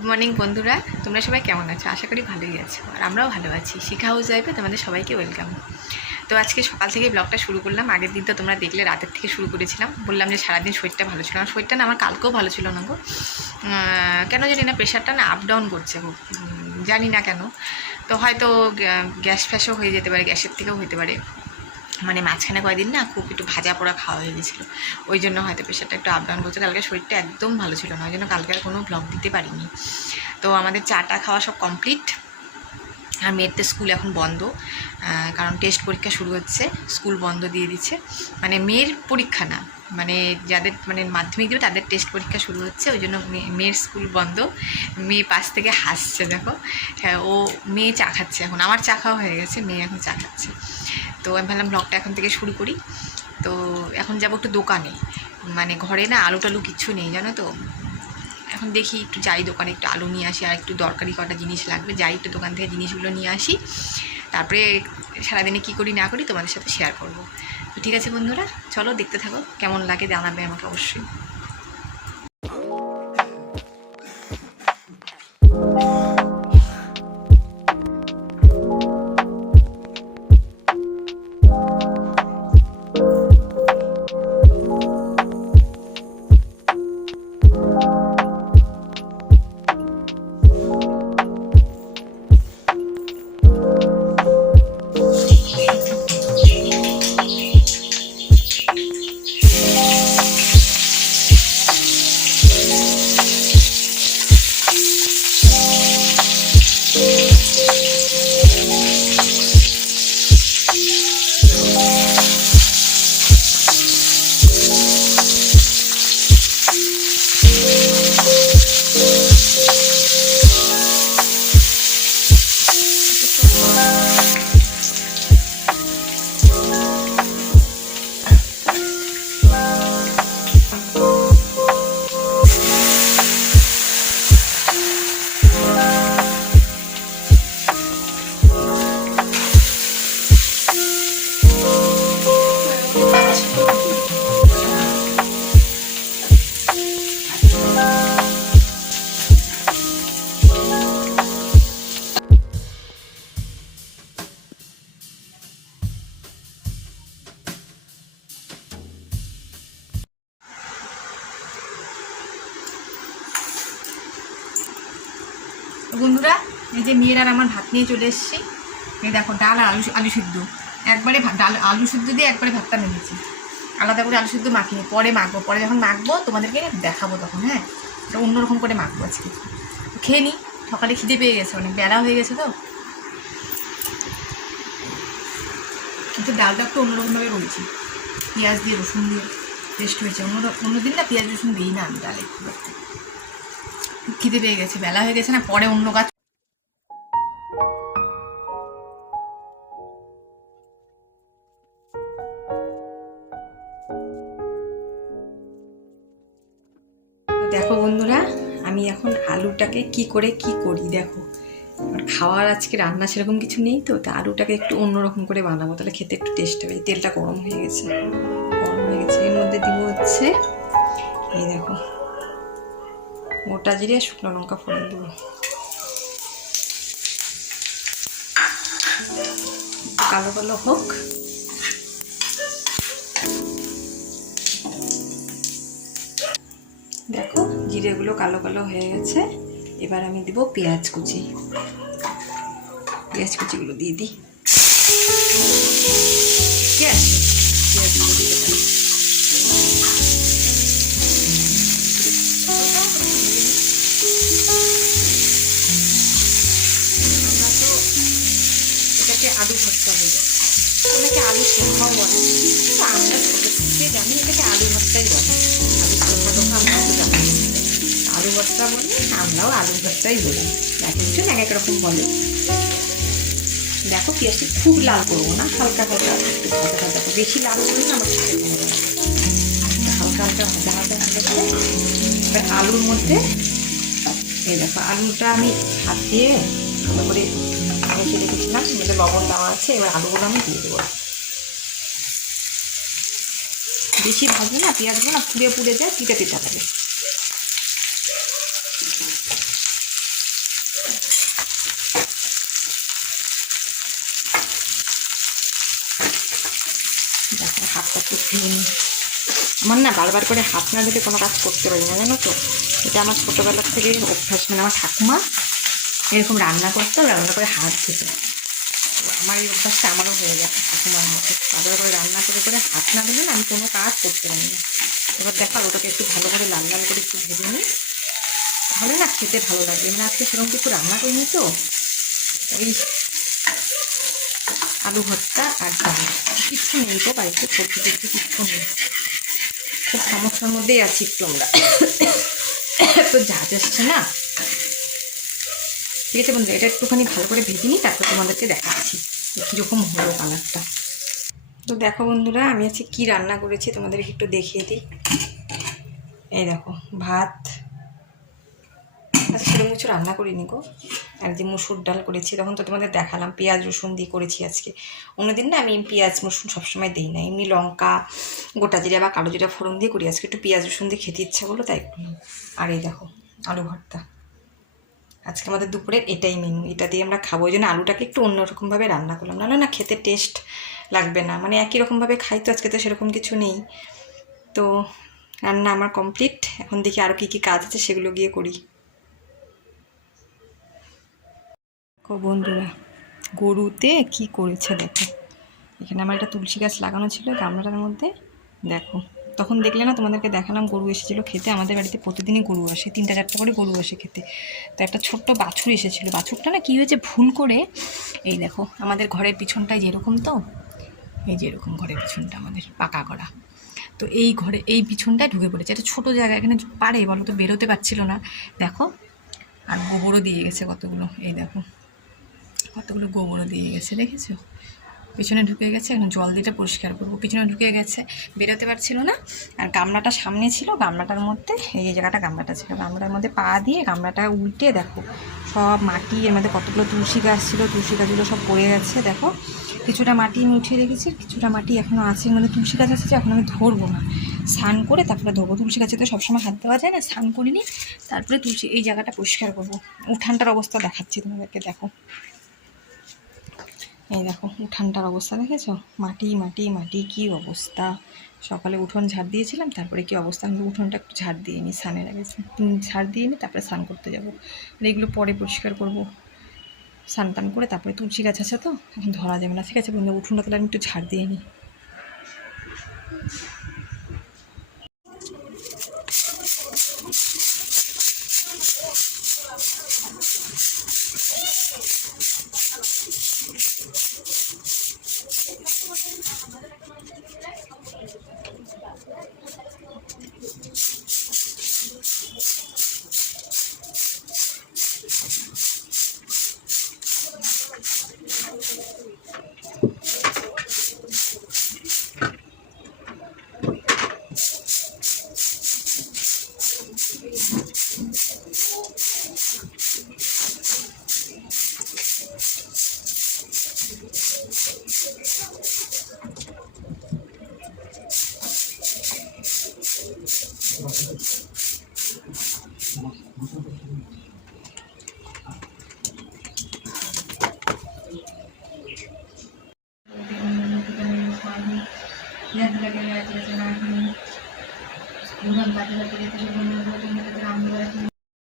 Good morning বন্ধুরা, তোমরা সবাই কেমন আছো? আশা করি ভালোই আছো, আর আমরাও ভালো আছি। শিখা হাউস লাইফে তোমাদের সবাইকে ওয়েলকাম। তো আজকে সকাল থেকে ব্লগটা শুরু করলাম। আগের দিন তো তোমরা দেখলে রাতের থেকে শুরু করেছিলাম, বললাম যে সারাদিন শরীরটা ভালো ছিল না। শরীরটা না আমার কালকেও ভালো ছিল না গো, কেন জানি না, প্রেশারটা না আপ ডাউন করছে খুব, জানি না কেন। তো হয়তো গ্যাস ফ্যাসও হয়ে যেতে পারে, গ্যাসের থেকেও হতে পারে। মানে মাঝখানে কয়েকদিন না খুব একটু ভাজা পোড়া খাওয়া হয়ে গেছিলো, ওই জন্য হয়তো প্রেশারটা একটু আপ ডাউন করছে। কালকে শরীরটা একদম ভালো ছিল না, ওই জন্য কালকে আর কোনো ব্লগ দিতে পারিনি। তো আমাদের চাটা খাওয়া সব কমপ্লিট। আর মেয়ের তো স্কুল এখন বন্ধ, কারণ টেস্ট পরীক্ষা শুরু হচ্ছে, স্কুল বন্ধ দিয়ে দিচ্ছে। মানে মেয়ের পরীক্ষা না, মানে যাদের মানে মাধ্যমিক দেবে তাদের টেস্ট পরীক্ষা শুরু হচ্ছে, ওই জন্য মেয়ের স্কুল বন্ধ। মেয়ে পাশ থেকে হাসছে, দেখো। হ্যাঁ, ও মেয়ে চা খাচ্ছে এখন, আমার চা খাওয়া হয়ে গেছে, মেয়ে এখন চা খাচ্ছে। তো আমি ভাবলাম ব্লগটা এখন থেকে শুরু করি। তো এখন যাবো একটু দোকানে, মানে ঘরে না আলু টালু কিচ্ছু নেই জানো তো। এখন দেখি একটু যাই দোকানে, একটু আলু নিয়ে আসি, আর একটু দরকারি কটা জিনিস লাগবে, যাই একটু দোকান থেকে জিনিসগুলো নিয়ে আসি। তারপরে সারাদিনে কী করি না করি তোমাদের সাথে শেয়ার করব। তো ঠিক আছে বন্ধুরা, চলো দেখতে থাকো, কেমন লাগে জানাবে আমাকে অবশ্যই। বন্ধুরা, এই যে মেয়ের আর আমার ভাত নিয়ে চলে এসেছি। এই দেখো, ডাল আর আলু সিদ্ধ, একবারে ডাল আলু সিদ্ধ দিয়ে একবারে ভাতটা নেমেছি, আলাদা করে আলু সিদ্ধ মাখিনি, পরে মাখবো, পরে যখন মাখবো তোমাদেরকে দেখাবো তখন। হ্যাঁ, এটা অন্যরকম করে মাখবো আজকে। খেয়ে নিই, সকালে খিদে পেয়ে গেছে, অনেক বেলা হয়ে গেছে তো। কিন্তু ডালটা একটু অন্যরকমভাবে করেছি, পেঁয়াজ দিয়ে রসুন দিয়ে টেস্ট হয়েছে। অন্যদিন না পেঁয়াজ রসুন দিই না আমি ডালে, খুব একটা। খিদে পেয়ে গেছে, বেলা হয়ে গেছে না, পরে অন্য কাজ। দেখো বন্ধুরা, আমি এখন আলুটাকে কি করে কি করি দেখো। আর খাওয়ার আজকে রান্না সেরকম কিছু নেই তো, তা আলুটাকে একটু অন্যরকম করে বানাবো, তাহলে খেতে একটু টেস্ট হবে। তেলটা গরম হয়ে গেছে, এর মধ্যে দিব হচ্ছে, এই দেখো, গোটা জিরে শুকনো লঙ্কা ফোড়ন দেবো। কালো কালো হোক। দেখো জিরেগুলো কালো কালো হয়ে গেছে, এবার আমি দিব পেঁয়াজ কুচি। পেঁয়াজ কুচিগুলো দিয়ে দিই। ঠিক আছে, পেঁয়াজগুলো দিয়ে দিলাম। আমরা তো এটাকে আলু ভর্তা বলি, অনেকে আলু চোখাও বলে, কিন্তু আমরা ছোটো থেকে জানি এটাকে আলু ভর্তাই বলে। আলু চোখা টোখা আমরা তো জানি, আলু ভর্তা বলি, আমরাও আলু ভর্তাই বলি, এক একজন এক এক রকম বলে। দেখো পেঁয়াজটি খুব লাল করবো না, হালকা হালকা একটু ভাজা ভাজা, বেশি লাল করলে না আমার খেতে ভালো লাগে, হালকা হালকা ভাজা ভাজা হয়ে গেছে। এবার আলুর মধ্যে, এই দেখো আলুটা আমি হাত দিয়ে ভালো করে মেখে রেখেছিলাম, মধ্যে লবণ দেওয়া আছে। এবার আলুগুলো আমি দিয়ে দেবো। বেশি ভাজলে না পেঁয়াজগুলো না পুড়ে পুড়ে যায়, পিঠে পিঠা লাগে। আমার না বারবার করে হাত না ধুতে কোনো কাজ করতে পারি না, জানো তো। এটা আমার ছোটোবেলার থেকে অভ্যাস, মানে আমার ঠাকুমা এরকম রান্না করতো, রান্না করে হাত ধুতো। আমার এই অভ্যাসটা আমারও হয়ে গেছে ঠাকুমার মতো, বারবার করে রান্না করে করে হাত না ধুলে না আমি কোনো কাজ করতে পারি না। এবার দেখো ওটাকে একটু ভালো করে লাল লাল করে একটু ভেজে নিই, তাহলে না খেতে ভালো লাগবে। মানে আজকে সেরকম কিছু রান্না করিনি তো, ওই আলু ভর্তা আর ডাল, কিচ্ছু নেই তো বাড়িতে, সবজি টবজি কিচ্ছু নেই। খুব সমস্যার মধ্যেই আছি একটু আমরা, তো ঝাঁজ আসছে না। ঠিক আছে বন্ধু, এটা একটুখানি ভালো করে ভেজে নিই, তারপর তোমাদেরকে দেখাচ্ছি কীরকম হলো কালারটা। তো দেখো বন্ধুরা, আমি আজকে কী রান্না করেছি তোমাদেরকে একটু দেখিয়ে দিই। এই দেখো ভাত, আচ্ছা সেরকম কিছু রান্না করিনি গো, আর যে মুসুর ডাল করেছি, তখন তো তোমাদের দেখালাম পেঁয়াজ রসুন দিয়ে করেছি আজকে। অন্যদিন না আমি পেঁয়াজ রসুন সবসময় দিই না, এমনি লঙ্কা গোটা জিরা বা কালো জিরা ফোড়ন দিয়ে করি, আজকে একটু পেঁয়াজ রসুন দিয়ে খেতে ইচ্ছা করলো তাই করলাম। আর এই দেখো আলু ভর্তা, আজকে আমাদের দুপুরের এটাই মেনু, এটা দিয়ে আমরা খাবো। ওই জন্য আলুটাকে একটু অন্যরকমভাবে রান্না করলাম, নাহলে না খেতে টেস্ট লাগবে না, মানে একই রকমভাবে খাই তো, আজকে তো সেরকম কিছু নেই। তো রান্না আমার কমপ্লিট, এখন দেখি আরও কী কী কাজ আছে সেগুলো গিয়ে করি। বন্ধুরা গরুতে কি করেছে দেখো, এখানে আমার একটা তুলসী গাছ লাগানো ছিল গামলাটার মধ্যে, দেখো তখন দেখলে না তোমাদেরকে দেখালাম গরু এসেছিলো খেতে। আমাদের বাড়িতে প্রতিদিনই গরু আসে, 3-4টা করে গরু আসে খেতে। তো একটা ছোট্ট বাছুর এসেছিলো, বাছুরটা না কী হয়েছে ভুল করে, এই দেখো আমাদের ঘরের পিছনটায় যেরকম, তো এই যে এরকম ঘরের পিছনটা আমাদের পাকা করা, তো এই ঘরে এই পিছনটায় ঢুকে পড়েছে। একটা ছোটো জায়গা, এখানে পারে বলো তো, বেরোতে পারছিল না দেখো। আর গোবরও দিয়ে গেছে কতগুলো, এই দেখো কতগুলো গোবরও দিয়ে গেছে, দেখেছো, পিছনে ঢুকে গেছে। এখন জল দিয়ে পরিষ্কার করবো, পিছনে ঢুকে গেছে, বেরোতে পারছিল না। আর গামলাটা সামনে ছিল, গামলাটার মধ্যে এই জায়গাটা গামলাটা ছিল, গামলাটার মধ্যে পা দিয়ে গামলাটা উল্টে দেখো সব মাটি, এর মধ্যে কতগুলো তুলসী গাছ ছিল, তুলসী গাছগুলো সব পড়ে গেছে দেখো। কিছুটা মাটি আমি উঠিয়ে রেখেছি, কিছুটা মাটি এখনও আছে, এর মধ্যে তুলসী গাছ আছে যে এখন আমি ধরবো না, স্নান করে তারপরে ধরবো। তুলসী গাছে তো সবসময় হাত দেওয়া যায় না, স্নান করিনি, তারপরে তুলসী এই জায়গাটা পরিষ্কার করবো। উঠানটার অবস্থা দেখাচ্ছি তোমাদেরকে, দেখো এই দেখো উঠানটার অবস্থা দেখেছো, মাটি মাটি মাটি, কী অবস্থা। সকালে উঠোন ঝাড় দিয়েছিলাম, তারপরে কী অবস্থা, আমি উঠোনটা একটু ঝাড় দিয়ে নিই, স্নানের আগে ঝাড় দিয়ে নিই, তারপরে স্নান করতে যাবো। আর এগুলো পরে পরিষ্কার করবো, স্নান টান করে। তারপরে তুলসী গাছ আছে তো এখন ধরা যাবে না। ঠিক আছে বন্ধু, উঠোনটা তাহলে আমি একটু ঝাড় দিয়ে নিই।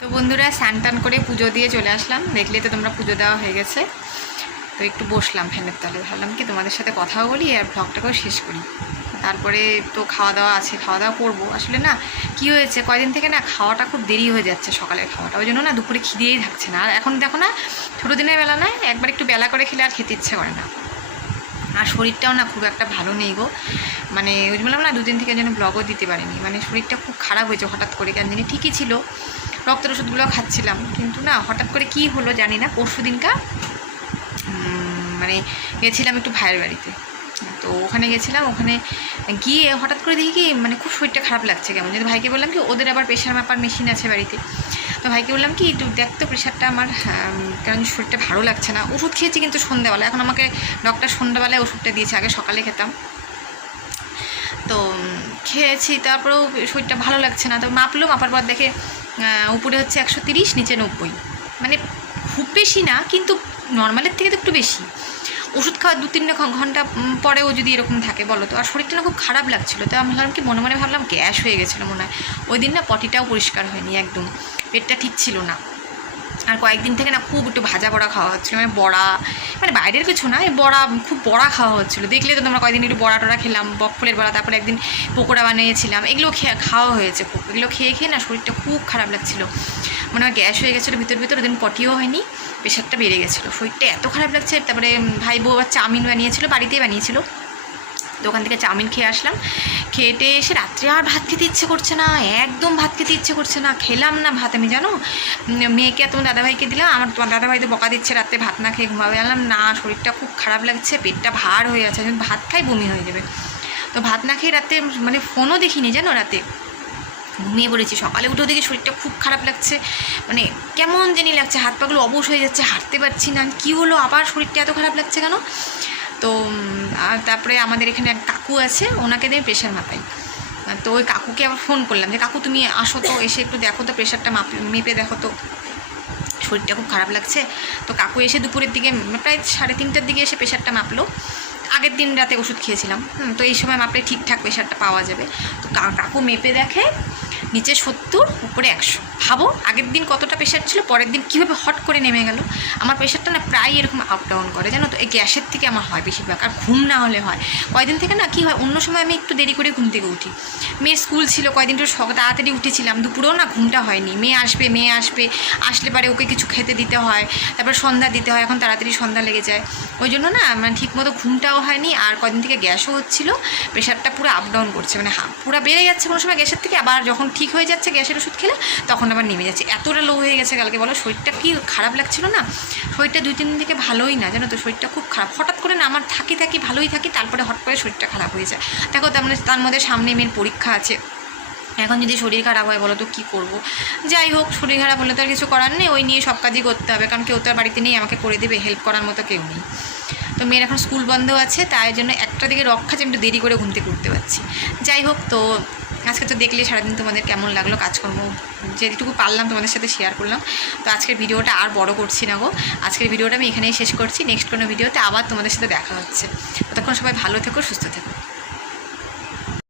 তো বন্ধুরা স্নান টান করে পুজো দিয়ে চলে আসলাম, দেখলে তো তোমরা পুজো দেওয়া হয়ে গেছে। তো একটু বসলাম ফ্যানের তলে, ভাবলাম কি তোমাদের সাথে কথাও বলি আর ব্লগটাকেও শেষ করি। তারপরে তো খাওয়া দাওয়া আছে, খাওয়া দাওয়া করবো। আসলে না কি হয়েছে, কয়দিন থেকে না খাওয়াটা খুব দেরি হয়ে যাচ্ছে, সকালের খাওয়াটা, ওই জন্য না দুপুরে খিদেই থাকছে না। আর এখন দেখো না ছোটো দিনের বেলা না একবার একটু বেলা করে খেলে আর খেতে ইচ্ছে করে না। আর শরীরটাও না খুব একটা ভালো নেই গো, মানে ওই জন্য না 2 দিন থেকে যেন ব্লগও দিতে পারিনি, মানে শরীরটা খুব খারাপ হয়েছে হঠাৎ করে, কেন জানি। ঠিকই ছিল, রক্তের ওষুধগুলো খাচ্ছিলাম, কিন্তু না হঠাৎ করে কী হলো জানি না। পরশু দিনকা মানে গেছিলাম একটু ভাইয়ের বাড়িতে, তো ওখানে গেছিলাম, ওখানে গিয়ে হঠাৎ করে দেখি কি মানে খুব শরীরটা খারাপ লাগছে কেমন। যদি ভাইকে বললাম কি, ওদের আবার প্রেশার মাপার মেশিন আছে বাড়িতে, তো ভাইকে বললাম কি একটু দেখ তো প্রেশারটা আমার, কারণ শরীরটা ভালো লাগছে না। ওষুধ খেয়েছি কিন্তু সন্ধ্যাবেলা, এখন আমাকে ডক্টর সন্ধ্যাবেলায় ওষুধটা দিয়েছে, আগে সকালে খেতাম, তো খেয়েছি, তারপরেও শরীরটা ভালো লাগছে না। তো মাপলো, মাপার পর দেখে উপরে হচ্ছে 130, নিচে 90, মানে খুব বেশি না কিন্তু নর্মালের থেকে তো একটু বেশি। ওষুধ খাওয়ার 2-3 ঘন্টা পরেও যদি এরকম থাকে বলো তো। আর শরীরটা না খুব খারাপ লাগছিলো, তো আমি ভাবলাম কি মনে মনে ভাবলাম গ্যাস হয়ে গেছিলো মনে হয়। ওই দিন না পটিটাও পরিষ্কার হয়নি, একদম পেটটা ঠিক ছিল না। আর কয়েকদিন থেকে না খুব একটু ভাজা বড়া খাওয়া হচ্ছিলো, মানে বড়া, মানে বাইরের কিছু না, এই বড়া, খুব বড়া খাওয়া হচ্ছিলো। দেখলে তো তোমরা কয়েকদিন একটু বড়া টড়া খেলাম, বকফুলের বড়া, তারপরে একদিন পকোড়া বানিয়েছিলাম, এগুলো খাওয়া হয়েছে খুব। এগুলো খেয়ে খেয়ে না শরীরটা খুব খারাপ লাগছিলো, মানে আমার গ্যাস হয়ে গেছিলো ভিতর ভিতর। ওদিন পটিও হয়নি, প্রেশারটা বেড়ে গেছিলো, শরীরটা এত খারাপ লাগছে। তারপরে ভাই বউ আবার চাউমিন বানিয়েছিলো, বাড়িতেই বানিয়েছিলো, দোকান থেকে চাউমিন খেয়ে আসলাম। খেয়ে এসে রাত্রে আর ভাত খেতে ইচ্ছে করছে না, একদম ভাত খেতে ইচ্ছে করছে না, খেলাম না ভাত। আমি জানো মেয়েকে আর তোমার দাদাভাইকে দিলাম, তোমার দাদাভাই তো বকা দিচ্ছে রাত্রে ভাত না খেয়ে ঘুমাবে। আনলাম না, শরীরটা খুব খারাপ লাগছে, পেটটা ভার হয়ে আছে, আমি ভাত খাই বমি হয়ে যাবে। তো ভাত না খেয়ে রাতে মানে ফোনও দেখিনি জানো, রাতে ঘুমিয়ে পড়েছি। সকালে উঠেও দেখি শরীরটা খুব খারাপ লাগছে, মানে কেমন জানি লাগছে, হাত পাগুলো অবশ হয়ে যাচ্ছে, হাঁটতে পারছি না। কী হলো আবার শরীরটা এত খারাপ লাগছে কেন? তো আর তারপরে আমাদের এখানে এক কাকু আছে, ওনাকে দিয়ে প্রেশার মাপাই। তো ওই কাকুকে আবার ফোন করলাম যে কাকু তুমি আসো তো, এসে একটু দেখো তো, প্রেশারটা মেপে দেখো তো, শরীরটা খুব খারাপ লাগছে। তো কাকু এসে দুপুরের দিকে প্রায় 3:30টার দিকে এসে প্রেশারটা মাপলো। আগের দিন রাতে ওষুধ খেয়েছিলাম, তো এই সময় মাপলে ঠিকঠাক প্রেশারটা পাওয়া যাবে। তো কাকু মেপে দেখে নিচে 70, উপরে 100। ভাবো আগের দিন কতটা প্রেশার ছিল, পরের দিন কীভাবে হট করে নেমে গেল। আমার প্রেশারটা না প্রায় এরকম আপ ডাউন করে জানো তো, এই গ্যাসের থেকে আমার হয় বেশিরভাগ। আর ঘুম না হলে হয়, কয়েকদিন থেকে না কী হয়, অন্য সময় আমি একটু দেরি করে ঘুম থেকে উঠি। মেয়ের স্কুল ছিল কয়েকদিন, একটু তাড়াতাড়ি উঠেছিলাম, দুপুরেও না ঘুমটা হয়নি। মেয়ে আসবে, আসলে পারে ওকে কিছু খেতে দিতে হয়, তারপর সন্ধ্যা দিতে হয়, এখন তাড়াতাড়ি সন্ধ্যা লেগে যায়, ওই জন্য না মানে ঠিকমতো ঘুমটাও হয়নি। আর কয়েকদিন থেকে গ্যাসও হচ্ছিলো, প্রেশারটা পুরো আপ ডাউন করছে, মানে পুরো বেড়ে যাচ্ছে কোনো সময় গ্যাসের থেকে, আবার যখন ঠিক হয়ে যাচ্ছে গ্যাসের ওষুধ খেলে তখন আবার নেমে যাচ্ছে। এতটা লো হয়ে গেছে কালকে, বলো শরীরটা কি খারাপ লাগছিল না, শরীরটা 2-3 দিন থেকে ভালোই না জানো তো, শরীরটা খুব খারাপ। হঠাৎ করে না আমার থাকি ভালোই থাকি, তারপরে হঠাৎ করে শরীরটা খারাপ হয়ে যায়। দেখো তার মধ্যে সামনে মেয়ের পরীক্ষা আছে, এখন যদি শরীর খারাপ হয় বলো তো কী করবো। যাই হোক, শরীর খারাপ হলে তো আর কিছু করার নেই, ওই নিয়ে সব কাজই করতে হবে, কারণ কেউ তো আর বাড়িতে নেই আমাকে করে দেবে, হেল্প করার মতো কেউ নেই। তো মেয়ের এখন স্কুল বন্ধ আছে, তাই জন্য একটা দিকে রক্ষা যে একটু দেরি করে ঘুম থেকে উঠতে পারছি। যাই হোক, তো আজকে তো দেখলে সারাদিন তোমাদের কেমন লাগলো কাজকর্ম, যেটুকু পারলাম তোমাদের সাথে শেয়ার করলাম। তো আজকের ভিডিওটা আর বড় করছি না গো, আজকের ভিডিওটা আমি এখানেই শেষ করছি। নেক্সট কোনো ভিডিওতে আবার তোমাদের সাথে দেখা হচ্ছে। ততক্ষণ সবাই ভালো থেকো, সুস্থ থেকো।